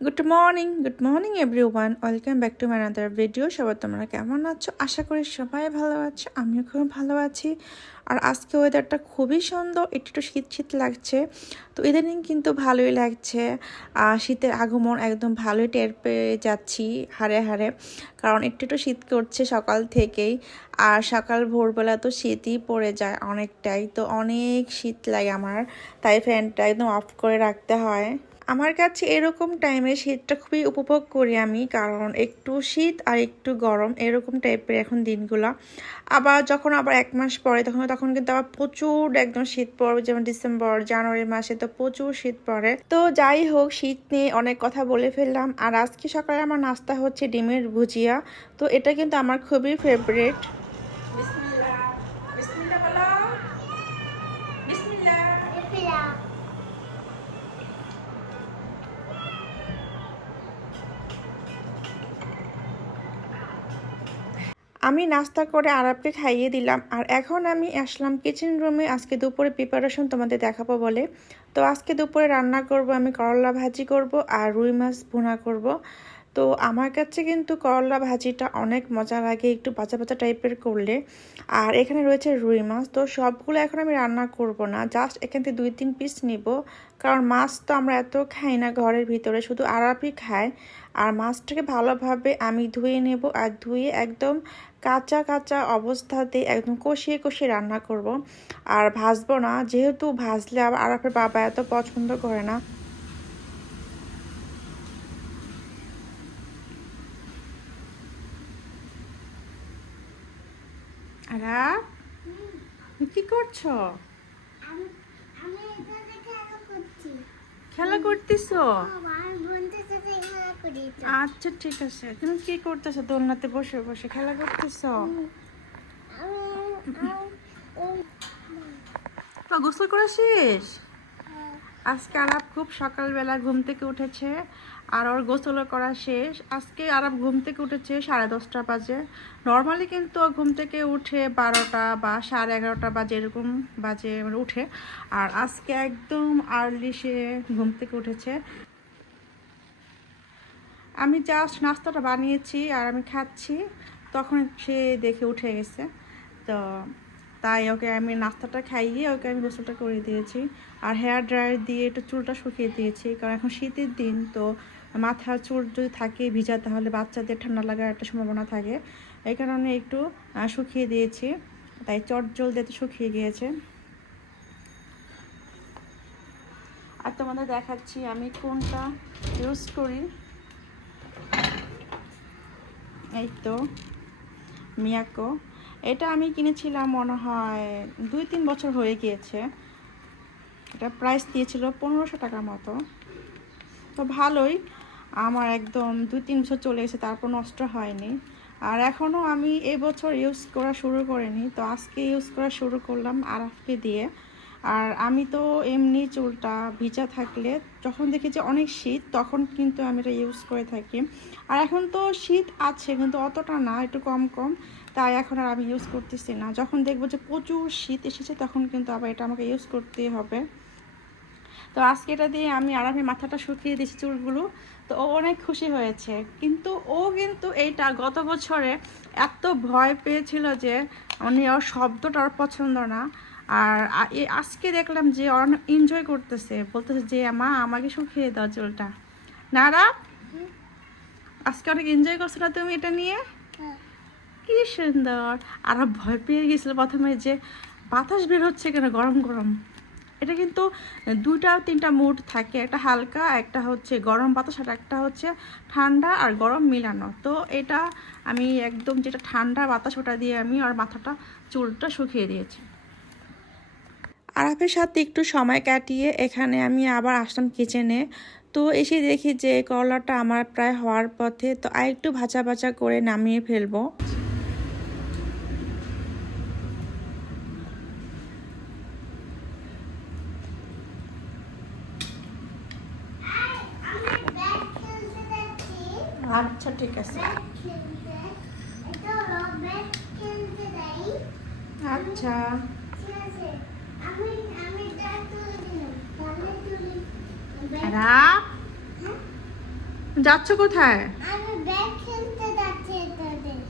Good morning good morning everyone welcome back to my other video সবাই তোমরা কেমন আছো? আশা করি সবাই ভালো আছো, আমিও খুব ভালো আছি। আর আজকে ওয়েদারটা খুবই সুন্দর, একটু একটু শীত শীত লাগছে। তো ইদানিং কিন্তু ভালোই লাগছে। আর শীতের আগমন একদম ভালোই টের পেয়ে যাচ্ছি হারে হারে। কারণ একটু একটু শীত করছে সকাল থেকেই। আর সকাল ভোরবেলা তো শীতই পড়ে যায় অনেকটাই। তো অনেক শীত লাগে আমার। তাই ফ্যানটা একদম অফ করে রাখতে হয়। আমার কাছে এরকম টাইমে শীতটা খুবই উপভোগ করি আমি, কারণ একটু শীত আর একটু গরম এরকম টাইপের এখন দিনগুলো। আবার যখন আবার এক মাস পরে, তখন তখন কিন্তু আবার প্রচুর একদম শীত পড়বে, যেমন ডিসেম্বর জানুয়ারি মাসে তো প্রচুর শীত পড়ে। তো যাই হোক, শীত নিয়ে অনেক কথা বলে ফেললাম। আর আজকে সকালে আমার নাস্তা হচ্ছে ডিমের ভুজিয়া। তো এটা কিন্তু আমার খুবই ফেভারিট আমি নাস্তা করে আরবকে খাইয়ে দিলাম, আর এখন আমি আসলাম কিচেন রুমে আজকে দুপুরে প্রিপারেশন তোমাদের দেখাবো বলে। তো আজকে দুপুরে রান্না করব আমি করলা ভাজি করব আর রুই মাছ ভুনা করব। তো আমার কাছে কিন্তু করলা ভাজিটা অনেক মজা লাগে, একটু বাঁচা বাঁচা টাইপের করলে। আর এখানে রয়েছে রুই মাছ, তো সবগুলো এখন আমি রান্না করব না জাস্ট এখান থেকে দুই তিন পিস নিব। কারণ মাছ তো আমরা এত খাই না ঘরের ভিতরে, শুধু আরাপই খায় আর মাছটাকে ভালোভাবে আমি ধুয়ে নেব আর ধুয়ে একদম কাঁচা কাঁচা অবস্থাতে একদম কষিয়ে কষিয়ে রান্না করব। আর ভাজবো না, যেহেতু ভাজলে আবার আরাফের বাবা এত পছন্দ করে না। আরাফ কি করছ? খেলা করতেছো। আচ্ছা ঠিক আছে। তুমি কি করতেছো? দোলনাতে বসে বসে খেলা করতেছো? গোসল করে শেষ? হ্যাঁ, আজকে আরাব খুব সকালবেলা ঘুম থেকে উঠেছে। আর ওর গোসলও করা শেষ। আজকে আরাব ঘুম থেকে উঠেছে সাড়ে দশটা বাজে। নর্মালি কিন্তু ঘুম থেকে উঠে বারোটা বা সাড়ে এগারোটা বাজে এরকম বাজে উঠে। আর আজকে একদম আর্লি সে ঘুম থেকে উঠেছে। আমি জাস্ট নাস্তাটা বানিয়েছি আর আমি খাচ্ছি। তখন সে দেখে উঠে গেছে। তো তাই ওকে আমি নাস্তাটা খাইয়ে ওকে আমি গোসলটা করে দিয়েছি। আর হেয়ার ড্রায়ার দিয়ে একটু চুলটা শুকিয়ে দিয়েছি। কারণ এখন শীতের দিন, তো মাথার চুল যদি থাকে, ভিজা, তাহলে বাচ্চাদের ঠান্ডা লাগার একটা সম্ভাবনা থাকে। এই কারণে একটু শুকিয়ে দিয়েছি। তাই চট জল দিয়ে শুকিয়ে গিয়েছে। আর তোমাদের দেখাচ্ছি আমি কোনটা ইউজ করি। এই তো, মিয়াকো। এটা আমি কিনেছিলাম মনে হয় দুই তিন বছর হয়ে গিয়েছে। এটা প্রাইস দিয়েছিল পনেরোশো টাকার মতো। তো ভালোই। আমার একদম দুই, তিন বছর চলে গেছে, তারপর নষ্ট হয়নি। আর এখনও আমি এবছর ইউজ করা শুরু করিনি, তো আজকে ইউজ করা শুরু করলাম আরাফকে দিয়ে। আর আমি তো এমনি চুলটা ভিজা থাকলে, যখন দেখি যে অনেক শীত, তখন কিন্তু আমি এটা ইউজ করে থাকি। আর এখন তো শীত আছে, কিন্তু অতটা না, একটু কম কম। তাই এখন আর আমি ইউজ করতেছি না। যখন দেখব যে প্রচুর শীত এসেছে, তখন কিন্তু আবার এটা আমাকে ইউজ করতেই হবে। তো আজকে এটা দিয়ে আমি আরামে মাথাটা শুকিয়ে দিয়েছি চুলগুলো। তো ও অনেক খুশি হয়েছে। কিন্তু ও কিন্তু এইটা গত বছরে এত ভয় পেয়েছিল যে উনি ওর শব্দটা ওর পছন্দ না। আর আজকে দেখলাম যে অনেক এনজয় করতেছে। বলতেছে যে মা আমাকে শুকিয়ে দাও চুলটা। নারা আজকে অনেক এনজয় করছ না তুমি এটা নিয়ে? হ্যাঁ। কি সুন্দর। আর ভয় পেয়ে গেছিল প্রথমে যে বাতাস বের হচ্ছে কেন গরম গরম? এটা কিন্তু দুইটা, তিনটা মুড থাকে। একটা হালকা, একটা হচ্ছে গরম বাতাস, আর একটা হচ্ছে ঠান্ডা আর গরম মিলানো। তো এটা আমি একদম যেটা ঠান্ডা বাতাস, ওটা দিয়ে আমি আর মাথাটা, চুলটা শুকিয়ে দিয়েছি। আরাফের সাথে একটু সময় কাটিয়ে এখানে আমি আবার আসলাম কিচেনে। তো এসে দেখি যে করলাটা আমার প্রায় হওয়ার পথে, তো আর একটু ভাজা ভাজা করে নামিয়ে ফেলব আমি ব্যাট খেলতে যাচ্ছি। আচ্ছা ঠিক আছে ব্যাট খেলতে। এটা হলো ব্যাট খেলতে যাই। আচ্ছা ঠিক আছে। আমি আমি ব্যাট তুলে দিলাম। তাহলে তুলি ব্যাট- রাপ হ্যাঁ? যাচ্ছ কোথায়?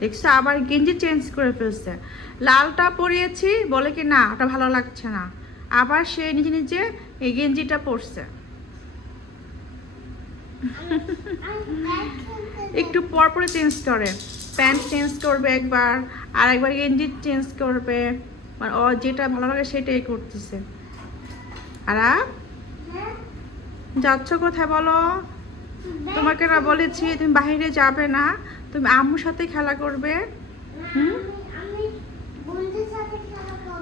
দেখছ আবার গেঞ্জি চেঞ্জ করে ফেলছে। লালটা পরিয়েছি বলে কি না ওটা ভালো লাগছে না। আবার সে নিজে নিজে এই গেঞ্জিটা পরছে। একটু পরপরে চেঞ্জ করে। প্যান্ট চেঞ্জ করবে একবার আর একবার গেঞ্জি চেঞ্জ করবে। মানে ও যেটা ভালো লাগে সেটাই করতেছে। আর? যাচ্ছ কোথায় বলো? তোমাকে না বলেছি, তুমি বাইরে যাবে না। তুমি আম্মুর সাথে খেলা করবে। হুম?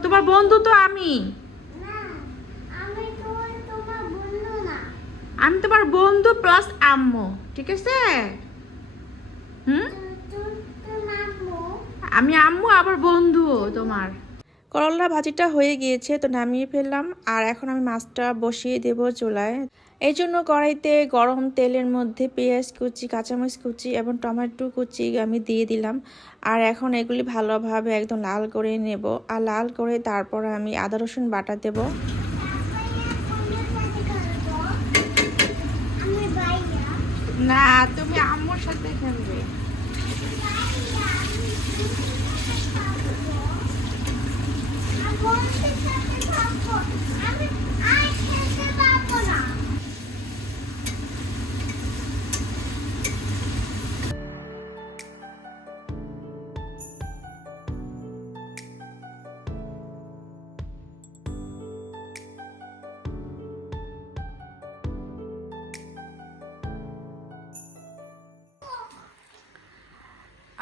তোমার বন্ধু তো আমি। আমি তোমার বন্ধু প্লাস আম্মু, ঠিক আছে? হুম? আমি আম্মু আবার বন্ধু তোমার। করলা ভাজিটা হয়ে গিয়েছে তো নামিয়ে ফেললাম। আর এখন আমি মাছটা বসিয়ে দেব চুলায়। এই জন্য কড়াইতে গরম তেলের মধ্যে পেঁয়াজ কুচি কাঁচামরিচ কুচি এবং টমেটো কুচি আমি দিয়ে দিলাম। আর এখন এগুলি ভালোভাবে একদম লাল করে নেব। আর লাল করে তারপর আমি আদা রসুন বাটা দেবো। না তুমি আম্মুর সাথে খেলবে। I want to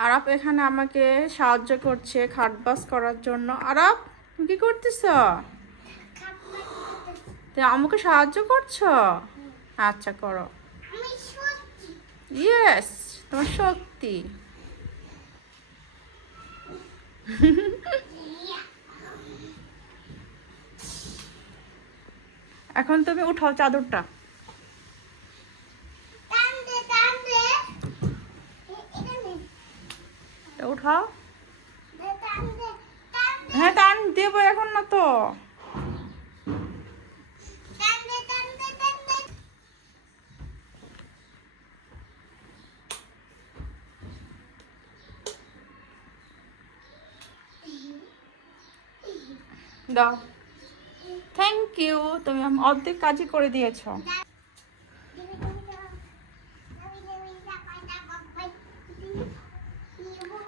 আরব এখানে আমাকে সাহায্য করছে খাটবাস করার জন্য। আরব তুমি কি করতেছ? আমাকে সাহায্য করছ? আচ্ছা করো। ইয়েস তোমার শক্তি। এখন তুমি উঠাও চাদরটা এটা উঠাও। হ্যাঁ টান দেবো এখন না তো। দাও। থ্যাংক ইউ তুমি অর্ধেক কাজই করে দিয়েছ।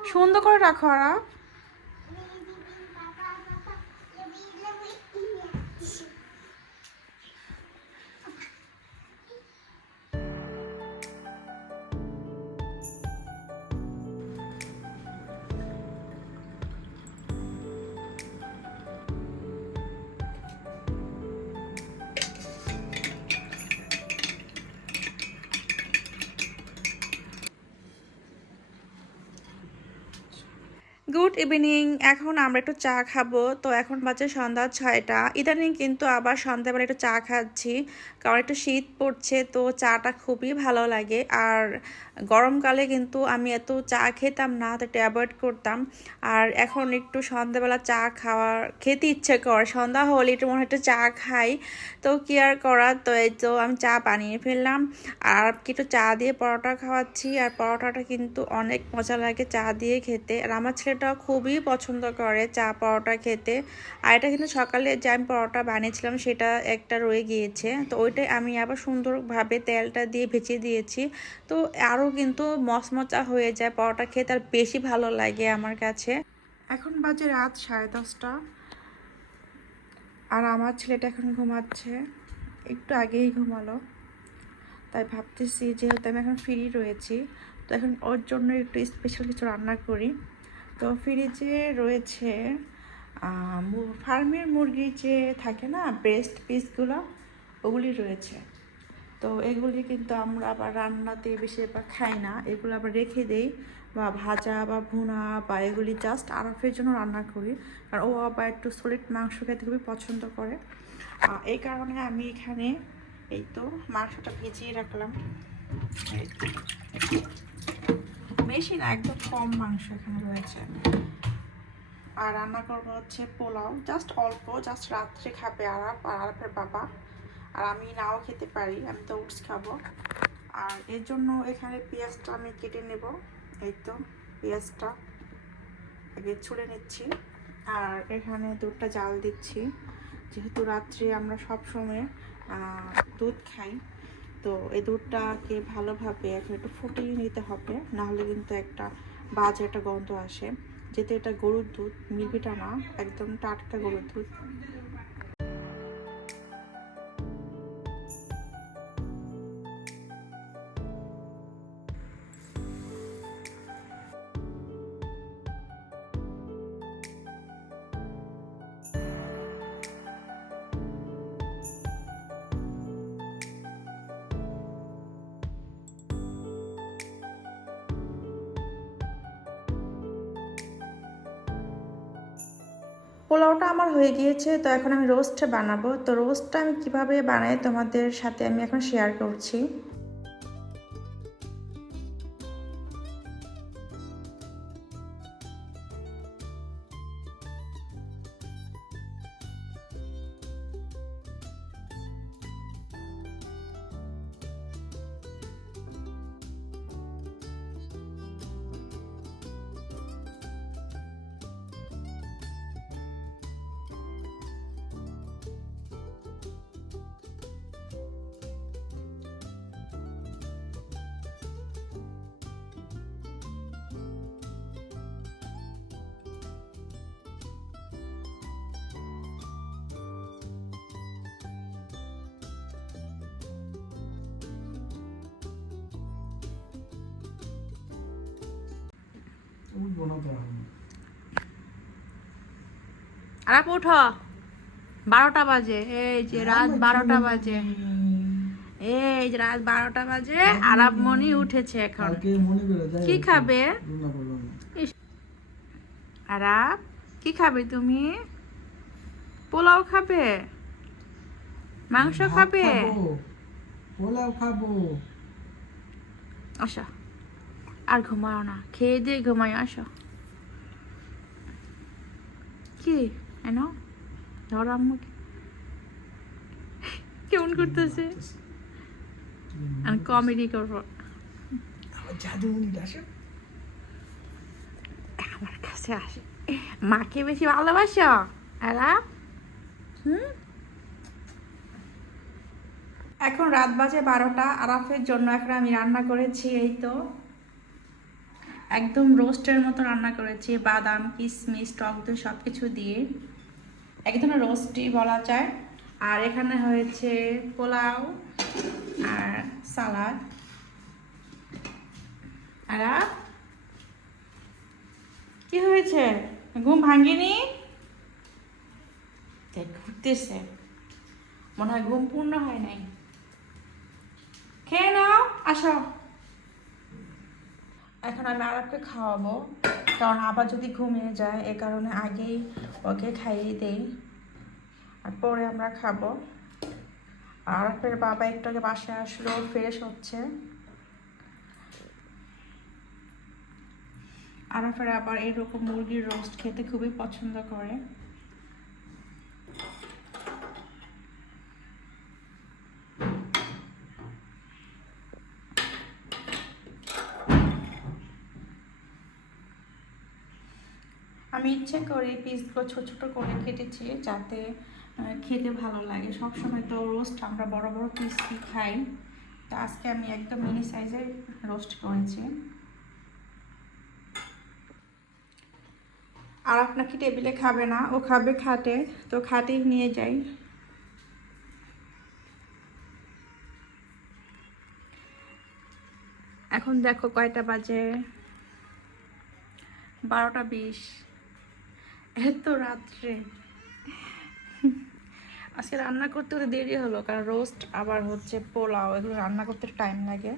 সুন্দর করে রাখো আরাপ গুড ইভিনিং এখন আমরা একটু চা খাব। তো এখন বাজে সন্ধ্যা ছয়টা। ইদানিং কিন্তু আবার সন্ধ্যাবেলা একটু চা খাচ্ছি। কারণ একটু শীত পড়ছে, তো চাটা খুবই ভালো লাগে। আর গরমকালে কিন্তু আমি এত চা খেতাম না, তো একটু অ্যাভয়েড করতাম। আর এখন একটু সন্ধ্যাবেলা চা খাওয়ার, খেতে ইচ্ছে করে। সন্ধ্যা হলে একটু মনে হয় একটু চা খাই। তো কি আর করার? তো এই তো আমি চা বানিয়ে ফেললাম। আর একটু চা দিয়ে পরোটা খাওয়াচ্ছি। আর পরোটাটা কিন্তু অনেক মজা লাগে চা দিয়ে খেতে। আর আমার ছেলেটাও খুবই পছন্দ করে চা পরোটা খেতে। আর এটা কিন্তু সকালে যে আমি পরোটা বানিয়েছিলাম সেটা একটা রয়ে গিয়েছে। তো ওইটাই আমি আবার সুন্দরভাবে তেলটা দিয়ে ভেজে দিয়েছি। তো আরও কিন্তু মচমচা হয়ে যায় পরোটা খেতে আর বেশি ভালো লাগে আমার কাছে। এখন বাজে রাত সাড়ে দশটা। আর আমার ছেলেটা এখন ঘুমাচ্ছে। একটু আগেই ঘুমালো। তাই ভাবতেছি যেহেতু আমি এখন ফ্রি রয়েছি, তো এখন ওর জন্য একটু স্পেশাল কিছু রান্না করি। তো ফ্রিজে রয়েছে ফার্মের মুরগি যে থাকে না ব্রেস্ট পিসগুলো ওগুলি রয়েছে। তো এগুলি কিন্তু আমরা আবার রান্নাতে বেশি খাই না। এগুলো আবার রেখে দেই, বা ভাজা, বা ভুনা, বা এগুলি জাস্ট আরফের জন্য রান্না করি। কারণ ও আবার একটু সলিড মাংস খেতে খুবই পছন্দ করে। এই কারণে আমি এখানে এই তো মাংসটা ভিজিয়ে রাখলাম। বেশি না, একদম কম মাংস এখানে রয়েছে। আর রান্না করব হচ্ছে পোলাও। জাস্ট অল্প, জাস্ট রাত্রে খাবে আরাপ আর আরাপের বাবা। আর আমি নাও খেতে পারি, আমি তো ওটস খাব। আর এর জন্য এখানে পেঁয়াজটা আমি কেটে নেব, এই তো পেঁয়াজটা। আগে ছুলে নিচ্ছি। আর এখানে দুধটা জাল দিচ্ছি। যেহেতু রাত্রে আমরা সব সময় দুধ খাই তো এই দুধটাকে ভালোভাবে এখন একটু ফুটিয়ে নিতে হবে, নাহলে কিন্তু একটা বাজে একটা গন্ধ আসে। যেহেতু এটা গরুর দুধ মিলবিটা না, একদম টাটকা গরুর দুধ। পোলাওটা আমার হয়ে গিয়েছে, তো এখন আমি রোস্ট বানাবো। তো রোস্টটা আমি কীভাবে বানাই তোমাদের সাথে আমি এখন শেয়ার করছি। উঠবো না তো এখন। আরাপ উঠো। বারোটা বাজে। এই যে রাত বারোটা বাজে। এই যে রাত বারোটা বাজে আরাব মনি উঠেছে এখন। কি খাবে? আরাব কি খাবে তুমি? পোলাও খাবে? মাংস খাবে। পোলাও খাব। আসো। আর ঘুমাও না। খেয়ে দিয়ে ঘুমাই আসো। কি এনো ধরো আম্মুকে। কেমন করতেছে? কমেডি করব। আমার আমার কাছে আসে। মাকে বেশি ভালোবাসো? এরা হুম? এখন রাত বাজে বারোটা। আরাফের জন্য এখন আমি রান্না করেছি এই তো। একদম রোস্টের মতো রান্না করেছি, বাদাম কিশমিশ টক দই সব কিছু দিয়ে। একদম রোস্টই বলা যায়। আর এখানে হয়েছে পোলাও আর সালাদ। আর কি হয়েছে? ঘুম ভাঙিনি? ঘুরতেছে। মনে হয় ঘুম পূর্ণ হয় নাই। খেয়ে নাও, আসো। এখন আমি আর আরবকে খাওয়াবো। কারণ আবার যদি ঘুমিয়ে যায়, এ কারণে আগেই ওকে খাইয়ে দেই। আর পরে আমরা খাব। আর আরবের বাবা একটু আগে বাসায় আসলো ফ্রেশ হচ্ছে। আরফের আবার এরকম মুরগির রোস্ট খেতে খুবই পছন্দ করে আমি ইচ্ছে করে পিসগুলো ছোট ছোট করে কেটেছি যাতে খেতে ভালো লাগে। সবসময় তো রোস্ট আমরা বড় বড় পিস খাই। তো আজকে আমি একদম মিনি সাইজের রোস্ট করেছি। আর আপনাকে টেবিলে খাবে না, ও খাবে খাটে। তো খাটেই নিয়ে যাই। এখন দেখো কয়টা বাজে? বারোটা বিশ। এত রাত্রে। আজকে রান্না করতে করতে দেরি হলো, কারণ রোস্ট আবার হচ্ছে পোলাও, এগুলো রান্না করতে টাইম লাগে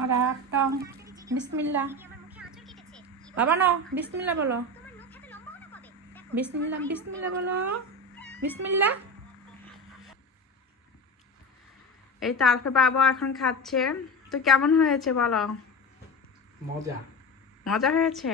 আর একটা বিসমিল্লা বাবা নাও বিসমিল্লা বলো। বিসমিল্লা বিসমিল্লা বলো। বিসমিল্লা এই তারপরে বাবা এখন খাচ্ছে। তো কেমন হয়েছে বলো? মজা। মজা হয়েছে?